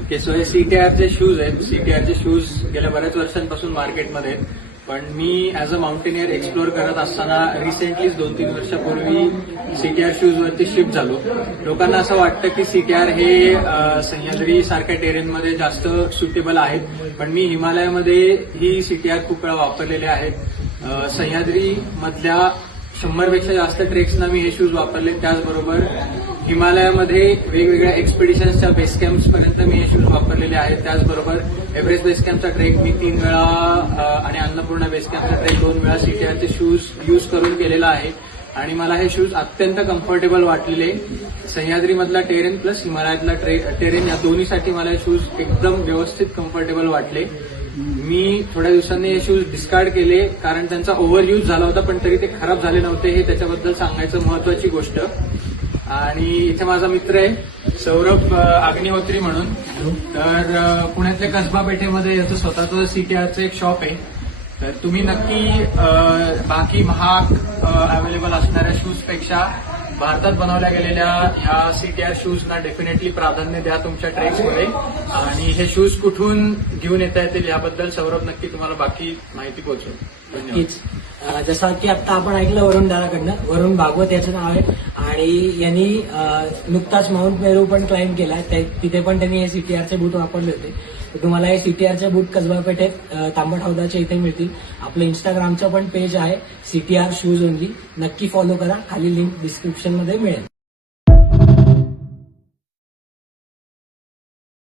Okay, so हे सीटीआरचे shoes आहेत. सीटीआरचे shoes गेल्या बऱ्याच वर्षांपासून मार्केटमध्ये आहेत, पण मी ॲज अ माउंटेनियर एक्सप्लोर करत असताना रिसेंटलीच 2-3 वर्षापूर्वी सीटीआर शूजवरती शिफ्ट झालो. लोकांना असं वाटतं की सीटीआर हे सह्याद्री सारख्या टेरेनमध्ये जास्त सुटेबल आहेत, पण मी हिमालयामध्ये ही सीटीआर खूप वेळा वापरलेले आहेत. सह्याद्री मधल्या 100पेक्षा जास्त ट्रेक्सना मी हे शूज वापरले. त्याचबरोबर हिमालयामध्ये वेगवेगळ्या एक्सपिडिशन्सच्या बेस कॅम्प्स पर्यंत मी हे शूज वापरलेले आहेत. त्याचबरोबर एव्हरेस्ट बेस कॅम्पचा ट्रेक मी 3 वेळा आणि अन्नपूर्णा बेस कॅम्पचा ट्रेक 2 वेळा सीटीआरचे शूज यूज करून केलेला आहे आणि मला हे शूज अत्यंत कम्फर्टेबल वाटलेले. सह्याद्रीमधला टेरेन प्लस हिमालयातला टेरेन या दोन्हीसाठी मला हे शूज एकदम व्यवस्थित कम्फर्टेबल वाटले. मी थोड्या दिवसांनी हे शूज डिस्कार्ड केले कारण त्यांचा ओव्हर यूज झाला होता, पण तरी ते खराब झाले नव्हते. हे त्याच्याबद्दल सांगायचं महत्वाची गोष्ट. आणि इथे माझा मित्र आहे सौरभ अग्निहोत्री म्हणून. तर पुण्यातल्या कसबा पेठेमध्ये याचं स्वतःचं सीटीआरचं एक शॉप आहे. तर तुम्ही नक्की बाकी महाग अवेलेबल असणाऱ्या शूजपेक्षा भारतात बनवल्या गेलेल्या ह्या सीटीआर शूजना डेफिनेटली प्राधान्य द्या तुमच्या ट्रेक्समध्ये. आणि हे शूज कुठून घेऊन येता येतील याबद्दल सौरभ नक्की तुम्हाला बाकी माहिती पोहोचवेल. नक्कीच. जसं की आता आपण ऐकलं वरुण दादाकडनं, वरुण भागवत याचं नाव आहे आणि यांनी नुकताच माउंट मेरू पण क्लाइंब केलाय. तिथे पण त्यांनी हे सीटीआरचे बूट वापरले होते. तर तुम्हाला हे सीटीआरचे बूट कसबा पेठेत तांबट हौदाच्या इथे मिळतील. आपलं इंस्टाग्रामचं पण पेज आहे सीटीआर शूज ओनली, नक्की फॉलो करा. खाली लिंक डिस्क्रिप्शनमध्ये मिळेल.